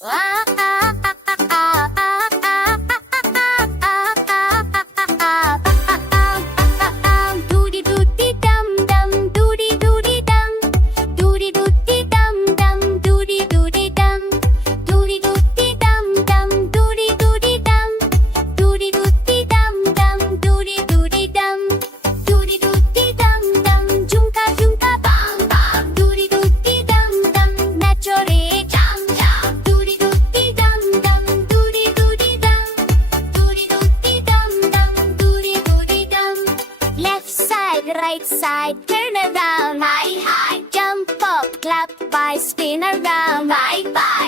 Doody doody dum dum, doody doody dum, doody doody dum dum, doody doody dum, doody doody dum dum, doody doody dum, doody doody dum dum, doody doody dum, doody doody dum dum, jumka jumka bam bam, doody doody dum dum, nachore jam jam, doody doody dum dum, doody doody dum, doody doody dum dum, doody doody dum. Left side, right side, turn around, high high, jump up, clap by, spin around, bye bye.